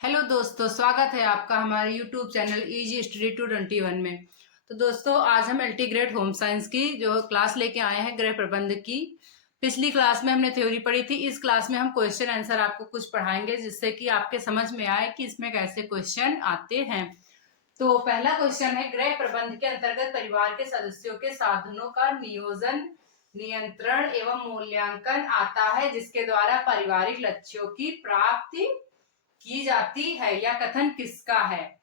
Hello दोस्तों, स्वागत है आपका हमारे यूट्यूब चैनल इजी स्टडी 221 में। तो दोस्तों, आज हम अल्टीग्रेड होम साइंस की जो क्लास लेके आए हैं गृह प्रबंध की। पिछली क्लास में हमने थ्योरी पढ़ी थी। इस क्लास में हम क्वेश्चन आंसर आपको कुछ पढ़ाएंगे जिससे कि आपके समझ में आए कि इसमें कैसे क्वेश्चन आते हैं। तो पहला क्वेश्चन है, गृह प्रबंध के अंतर्गत परिवार के सदस्यों के साधनों का नियोजन, नियंत्रण एवं मूल्यांकन आता है, जिसके द्वारा पारिवारिक लक्ष्यों की प्राप्ति की जाती है। यह कथन किसका है?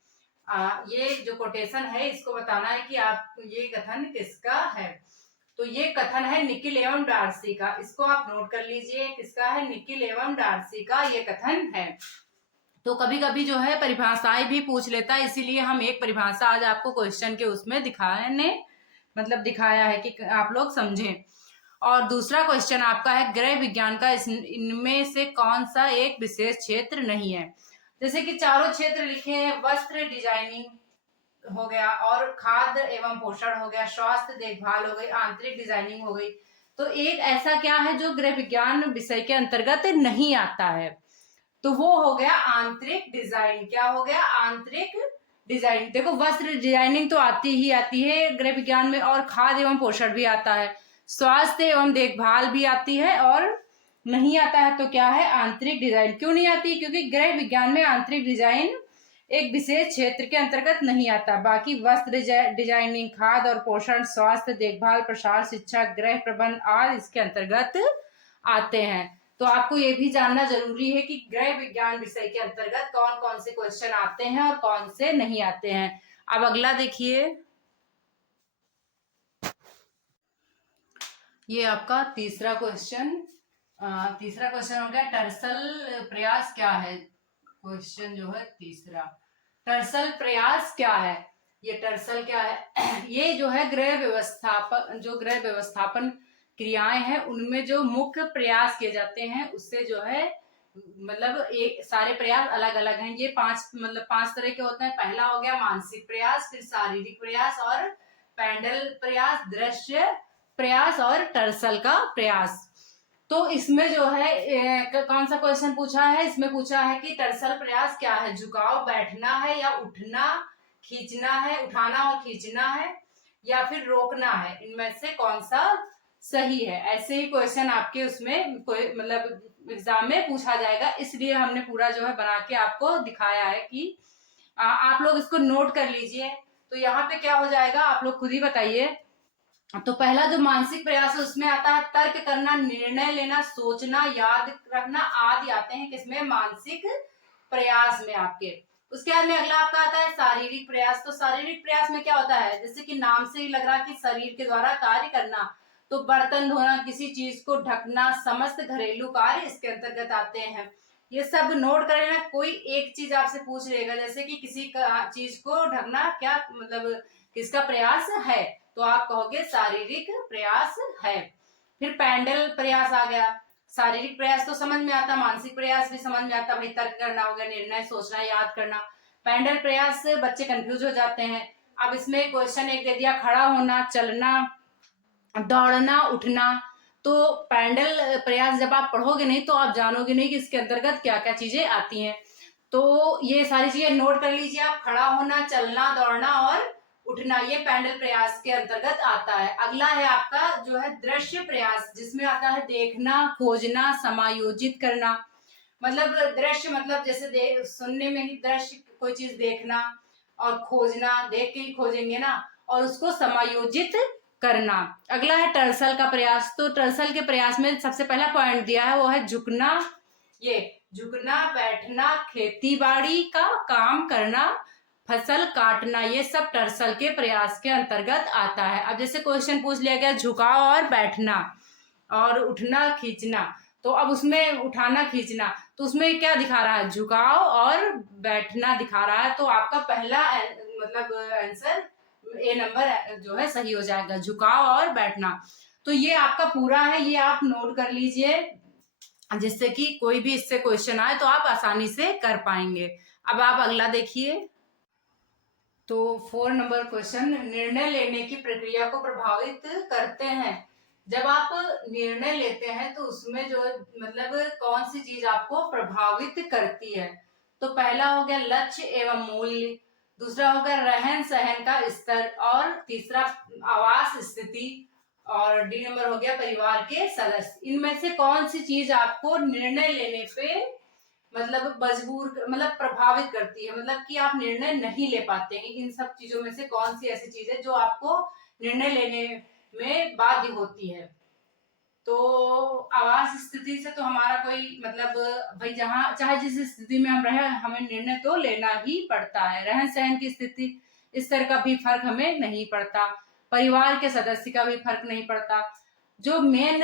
ये जो कोटेशन है इसको बताना है कि आप ये कथन किसका है। तो ये कथन है निकिल एवं डार्सी का। इसको आप नोट कर लीजिए, किसका है? निकिल एवं डार्सी का ये कथन है। तो कभी कभी जो है परिभाषाएं भी पूछ लेता है, इसीलिए हम एक परिभाषा आज आपको क्वेश्चन के उसमें दिखाया है कि आप लोग समझें। और दूसरा क्वेश्चन आपका है, गृह विज्ञान का इनमें से कौन सा एक विशेष क्षेत्र नहीं है? जैसे कि चारों क्षेत्र लिखे हैं, वस्त्र डिजाइनिंग हो गया, और खाद्य एवं पोषण हो गया, स्वास्थ्य देखभाल हो गई, आंतरिक डिजाइनिंग हो गई। तो एक ऐसा क्या है जो गृह विज्ञान विषय के अंतर्गत नहीं आता है? तो वो हो गया आंतरिक डिजाइन। क्या हो गया? आंतरिक डिजाइन। देखो, वस्त्र डिजाइनिंग तो आती ही आती है गृह विज्ञान में, और खाद्य एवं पोषण भी आता है, स्वास्थ्य एवं देखभाल भी आती है, और नहीं आता है तो क्या है? आंतरिक डिजाइन। क्यों नहीं आती? क्योंकि गृह विज्ञान में आंतरिक डिजाइन एक विशेष क्षेत्र के अंतर्गत नहीं आता। बाकी वस्त्र डिजाइनिंग, खाद्य और पोषण, स्वास्थ्य देखभाल, प्रसार, शिक्षा, गृह प्रबंध आदि इसके अंतर्गत आते हैं। तो आपको ये भी जानना जरूरी है कि गृह विज्ञान विषय के अंतर्गत कौन कौन से क्वेश्चन आते हैं और कौन से नहीं आते हैं। अब अगला देखिए, ये आपका तीसरा क्वेश्चन हो गया, टर्सल प्रयास क्या है? क्वेश्चन जो है तीसरा, टर्सल प्रयास क्या है? ये टर्सल क्या है? ये जो है गृह व्यवस्थापन क्रियाएं हैं, उनमें जो मुख्य प्रयास किए जाते हैं उससे जो है एक सारे प्रयास अलग अलग हैं। ये पांच तरह के होते हैं। पहला हो गया मानसिक प्रयास, फिर शारीरिक प्रयास, और पेंडल प्रयास, दृश्य प्रयास, और टर्सल का प्रयास। तो इसमें जो है कौन सा क्वेश्चन पूछा है? इसमें पूछा है कि टर्सल प्रयास क्या है? झुकाव, बैठना है, या उठना खींचना है, उठाना और खींचना है, या फिर रोकना है? इनमें से कौन सा सही है? ऐसे ही क्वेश्चन आपके उसमें कोई एग्जाम में पूछा जाएगा, इसलिए हमने पूरा जो है बना के आपको दिखाया है कि आप लोग इसको नोट कर लीजिए। तो यहाँ पे क्या हो जाएगा आप लोग खुद ही बताइए। तो पहला जो मानसिक प्रयास है उसमें आता है तर्क करना, निर्णय लेना, सोचना, याद रखना आदि आते हैं किसमें? मानसिक प्रयास में आपके। उसके बाद में अगला आपका आता है शारीरिक प्रयास। तो शारीरिक प्रयास में क्या होता है? जैसे कि नाम से ही लग रहा है कि शरीर के द्वारा कार्य करना। तो बर्तन धोना, किसी चीज को ढकना, समस्त घरेलू कार्य इसके अंतर्गत आते हैं। ये सब नोट कर लेना। कोई एक चीज आपसे पूछ लेगा, जैसे कि किसी चीज को ढकना क्या किसका प्रयास है? तो आप कहोगे शारीरिक प्रयास है। फिर पेंडल प्रयास आ गया। शारीरिक प्रयास तो समझ में आता, मानसिक प्रयास भी समझ में आता, भाई तर्क करना हो गया, निर्णय, सोचना, याद करना। पेंडल प्रयास से बच्चे कंफ्यूज हो जाते हैं। अब इसमें क्वेश्चन एक दे दिया, खड़ा होना, चलना, दौड़ना, उठना। तो पेंडल प्रयास जब आप पढ़ोगे नहीं तो आप जानोगे नहीं कि इसके अंतर्गत क्या क्या चीजें आती हैं। तो ये सारी चीजें नोट कर लीजिए आप। खड़ा होना, चलना, दौड़ना और उठना, ये पेंडल प्रयास के अंतर्गत आता है। अगला है आपका जो है दृश्य प्रयास, जिसमें आता है देखना, खोजना, समायोजित करना। दृश्य जैसे सुनने में ही दृश्य, कोई चीज देखना, और खोजना देख के ही खोजेंगे ना, और उसको समायोजित करना। अगला है टर्सल का प्रयास। तो टर्सल के प्रयास में सबसे पहला पॉइंट दिया है वो है झुकना। ये झुकना, बैठना, खेती बाड़ी का काम करना, फसल काटना, ये सब टर्सल के प्रयास के अंतर्गत आता है। अब जैसे क्वेश्चन पूछ लिया गया झुकाव और बैठना और उठना खींचना, तो अब उसमें उठाना खींचना, तो उसमें क्या दिखा रहा है? झुकाव और बैठना दिखा रहा है। तो आपका पहला आंसर ए नंबर जो है सही हो जाएगा, झुकाव और बैठना। तो ये आपका पूरा है, ये आप नोट कर लीजिए, जिससे कि कोई भी इससे क्वेश्चन आए तो आप आसानी से कर पाएंगे। अब आप अगला देखिए। तो 4 नंबर क्वेश्चन, निर्णय लेने की प्रक्रिया को प्रभावित करते हैं। जब आप निर्णय लेते हैं तो उसमें जो कौन सी चीज आपको प्रभावित करती है? तो पहला हो गया लक्ष्य एवं मूल्य, दूसरा हो गया रहन सहन का स्तर, और तीसरा आवास स्थिति, और डी नंबर हो गया परिवार के सदस्य। इनमें से कौन सी चीज आपको निर्णय लेने पे मतलब मजबूर मतलब प्रभावित करती है, मतलब कि आप निर्णय नहीं ले पाते हैं? इन सब चीजों में से कौन सी ऐसी चीज है जो आपको निर्णय लेने में बाध्य होती है? तो आवास स्थिति से तो हमारा कोई मतलब भाई जहाँ चाहे जिस स्थिति में हम रहे हमें निर्णय तो लेना ही पड़ता है। रहन सहन की स्थिति स्तर का भी फर्क हमें नहीं पड़ता, परिवार के सदस्य का भी फर्क नहीं पड़ता। जो मेन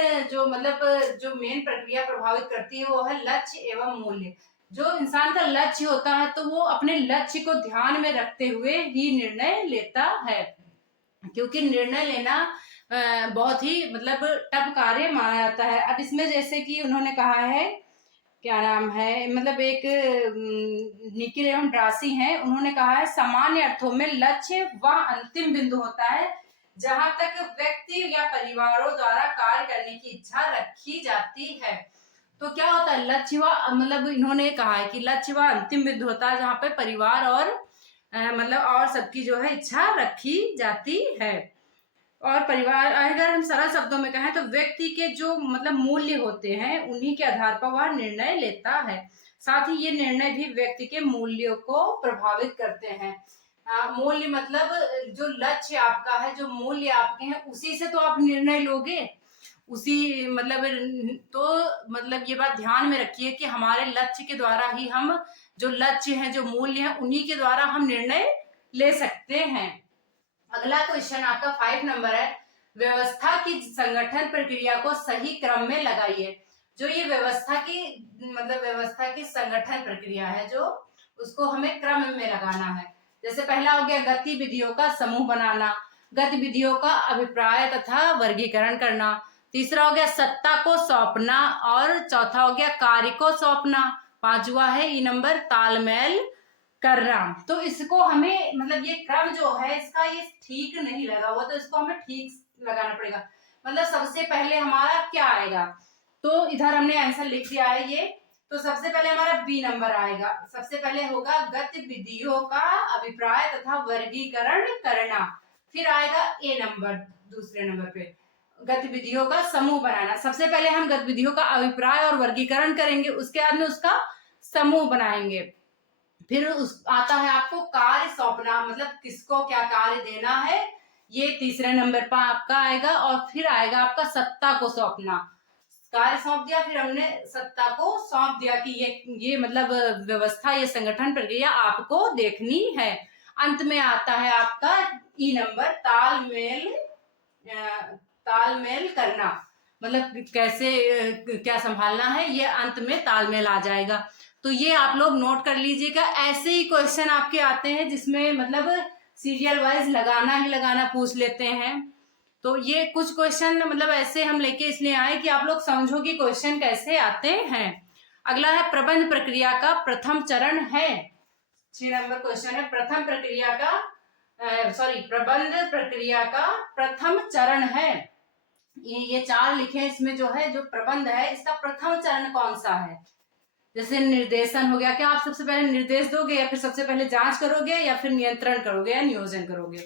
प्रक्रिया प्रभावित करती है वो है लक्ष्य एवं मूल्य। जो इंसान का लक्ष्य होता है तो वो अपने लक्ष्य को ध्यान में रखते हुए ही निर्णय लेता है, क्योंकि निर्णय लेना बहुत ही मतलब टफ कार्य माना जाता है। अब इसमें जैसे कि उन्होंने कहा है, क्या नाम है, मतलब एक निकिल एवं ड्रासी हैं, उन्होंने कहा है सामान्य अर्थों में लक्ष्य वह अंतिम बिंदु होता है जहां तक व्यक्ति या परिवारों द्वारा कार्य करने की इच्छा रखी जाती है। तो क्या होता है लक्ष्य वह, मतलब इन्होंने कहा है कि लक्ष्य वह अंतिम बिंदु होता है जहां पे परिवार और मतलब और सबकी जो है इच्छा रखी जाती है। और परिवार, अगर हम सरल शब्दों में कहें तो व्यक्ति के जो मतलब मूल्य होते हैं उन्हीं के आधार पर वह निर्णय लेता है। साथ ही ये निर्णय भी व्यक्ति के मूल्यों को प्रभावित करते हैं। मूल्य मतलब जो लक्ष्य आपका है, जो मूल्य आपके हैं, उसी से तो आप निर्णय लोगे, उसी मतलब तो मतलब ये बात ध्यान में रखिए कि हमारे लक्ष्य के द्वारा ही हम जो लक्ष्य हैं, जो मूल्य हैं, उन्हीं के द्वारा हम निर्णय ले सकते हैं। अगला क्वेश्चन आपका 5 नंबर है, व्यवस्था की संगठन प्रक्रिया को सही क्रम में लगाइए। जो ये व्यवस्था की संगठन प्रक्रिया है जो उसको हमें क्रम में लगाना है। जैसे पहला हो गया गतिविधियों का समूह बनाना, गतिविधियों का अभिप्राय तथा वर्गीकरण करना, तीसरा हो गया सत्ता को सौंपना, और चौथा हो गया कार्य को सौंपना, पांचवा है ई नंबर तालमेल करना। तो इसको हमें मतलब ये क्रम जो है इसका ये ठीक नहीं लगा हुआ, तो इसको हमें ठीक लगाना पड़ेगा। मतलब सबसे पहले हमारा क्या आएगा, तो इधर हमने आंसर लिख दिया है ये, तो सबसे पहले हमारा बी नंबर आएगा। सबसे पहले होगा गतिविधियों का अभिप्राय तथा वर्गीकरण करना, फिर आएगा ए नंबर, दूसरे नंबर पे गतिविधियों का समूह बनाना। सबसे पहले हम गतिविधियों का अभिप्राय और वर्गीकरण करेंगे, उसके बाद में उसका समूह बनाएंगे, फिर आता है आपको कार्य सौंपना, मतलब किसको क्या कार्य देना है, ये तीसरे नंबर पर आपका आएगा, और फिर आएगा आपका सत्ता को सौंपना। कार्य सौंप दिया, फिर हमने सत्ता को सौंप दिया कि ये मतलब व्यवस्था, ये संगठन प्रक्रिया आपको देखनी है। अंत में आता है आपका ई नंबर तालमेल करना, मतलब कैसे क्या संभालना है, ये अंत में तालमेल आ जाएगा। तो ये आप लोग नोट कर लीजिएगा। ऐसे ही क्वेश्चन आपके आते हैं जिसमें मतलब सीरियल वाइज लगाना ही लगाना पूछ लेते हैं। तो ये कुछ क्वेश्चन मतलब ऐसे हम लेके इसलिए आए कि आप लोग समझो कि क्वेश्चन कैसे आते हैं। अगला है प्रबंध प्रक्रिया का प्रथम चरण है, 6 नंबर क्वेश्चन है, प्रबंध प्रक्रिया का प्रथम चरण है। ये 4 लिखे, इसमें जो है जो प्रबंध है इसका प्रथम चरण कौन सा है। जैसे निर्देशन हो गया, क्या आप सबसे पहले निर्देश दोगे, या फिर सबसे पहले जांच करोगे, या फिर नियंत्रण करोगे, या नियोजन करोगे?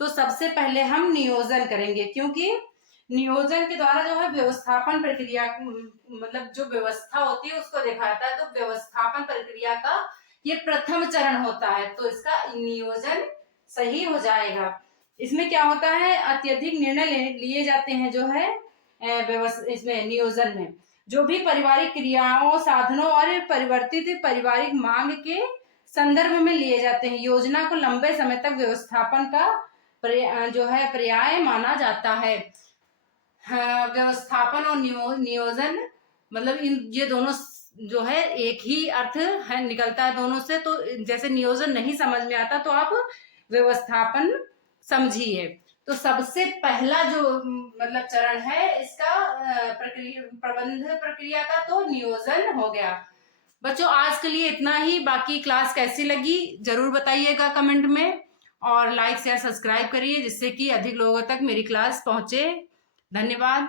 तो सबसे पहले हम नियोजन करेंगे, क्योंकि नियोजन के द्वारा जो है व्यवस्थापन प्रक्रिया मतलब जो व्यवस्था होती है उसको दिखाता है। तो व्यवस्थापन प्रक्रिया का ये प्रथम चरण होता है, तो इसका नियोजन सही हो जाएगा। इसमें क्या होता है, अत्यधिक निर्णय लिए जाते हैं जो है इसमें नियोजन में, जो भी पारिवारिक क्रियाओं, साधनों और परिवर्तित पारिवारिक मांग के संदर्भ में लिए जाते हैं। योजना को लंबे समय तक व्यवस्थापन का जो है पर्याय माना जाता है। व्यवस्थापन और नियोजन मतलब ये दोनों जो है एक ही अर्थ है, निकलता है दोनों से। तो जैसे नियोजन नहीं समझ में आता तो आप व्यवस्थापन समझिए। तो सबसे पहला जो मतलब चरण है इसका प्रबंध प्रक्रिया का तो नियोजन हो गया। बच्चों आज के लिए इतना ही, बाकी क्लास कैसी लगी जरूर बताइएगा कमेंट में, और लाइक शेयर सब्सक्राइब करिए जिससे कि अधिक लोगों तक मेरी क्लास पहुंचे। धन्यवाद।